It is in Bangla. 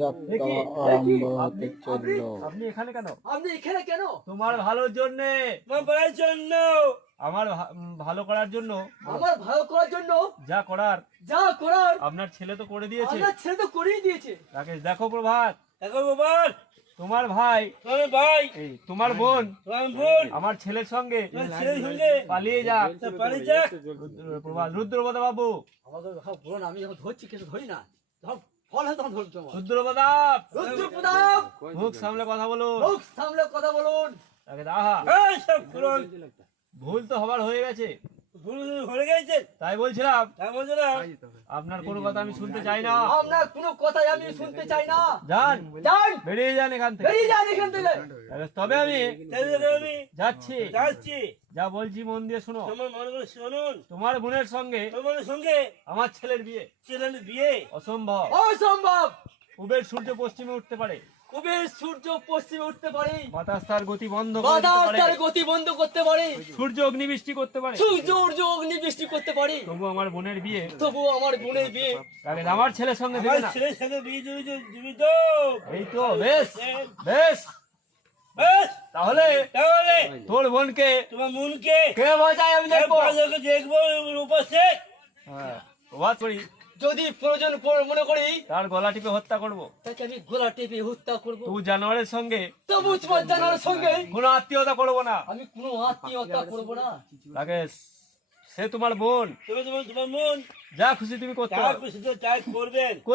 যাত্রা আরম্ভ হতে চলল। আপনি এখানে কেন? আপনি এখানে কেন? তোমার ভালোর জন্য, আমার ভালোর জন্য, আমার ভালো করার জন্য, আমার ভালো করার জন্য যা করার যা করার আপনার ছেলে তো করে দিয়েছে। আপনার ছেলে তো করেই দিয়েছে। রাকেশ, দেখো প্রভাত, দেখো বাবার, তোমার ভাই, তোমার ভাই, এই তোমার বোন তোমার বোন আমার ছেলের সঙ্গে ছেলের সঙ্গে পালিয়ে যাক। পালিয়ে যাক। প্রভাত, রুদ্রপদ বাবু, আমাদের বলুন, আমি যখন ধরছি কিছু ধরি না, যখন ফল হয় তখন ধরছি। রুদ্রপ্রতাপ, রুদ্রপ্রতাপ, মুখ সামলে কথা বলুন। মুখ সামলে কথা বলুন। রাকেশ, আহা, এই সব করুন, ভুল তো হবার হয়ে গেছে, ভুল হয়ে গেছে। তাই বলছিলাম তাই বলছিলাম, আপনার কোনো কথা আমি শুনতে চাই না। আপনার কোনো কথাই আমি শুনতে চাই না। যান, যান, বেরিয়ে যান এখান থেকে। বেরিয়ে যান এখান থেকে। রাকেশ, তবে আমি আমি যাচ্ছি। যাচ্ছি। যা বলছি মন দিয়ে শুনো। তোমার মনে করে শুনুন, তোমার বোনের সঙ্গে তোমার সঙ্গে আমার ছেলের বিয়ে ছেলের বিয়ে অসম্ভব। অসম্ভব। উবের সূর্য পশ্চিমে উঠতে পারে, কুবের সূর্য পশ্চিমে উঠতে পারে, বাতাস তার গতি বন্ধ করে দিতে বাতাস পারে, তার গতি বন্ধ করতে পারে, সূর্য অগ্নিবৃষ্টি করতে পারে, সূর্য অগ্নি বৃষ্টি করতে পারে, তবু আমার বোনের বিয়ে তবু আমার বোনের বিয়ে রাকেশ আমার ছেলের সঙ্গে দেবে না। ছেলের সাথে বিয়ে দিবি তো? এই তো বেশ বেশ, তাহলে তাহলে তোর বোনকে তোমার মনকে কে বাঁচায় আমি দেখবো। দেখবো উপস্থিত। হ্যাঁ, প্রভাত করি, যদি প্রয়োজন মনে করি তার গলা টিপে হত্যা করবো। তাকে আমি গোলা টেপে হত্যা করবো। তুই জানোয়ারের সঙ্গে তবু তোমার জানার সঙ্গে কোনো আত্মীয়তা করবো না। আমি কোনো আত্মীয়তা করবো না। রাকেশ, সে তোমার বোন, তোমার মন যা খুশি তুমি করতে যা পারো। খুশি তাই করবেন।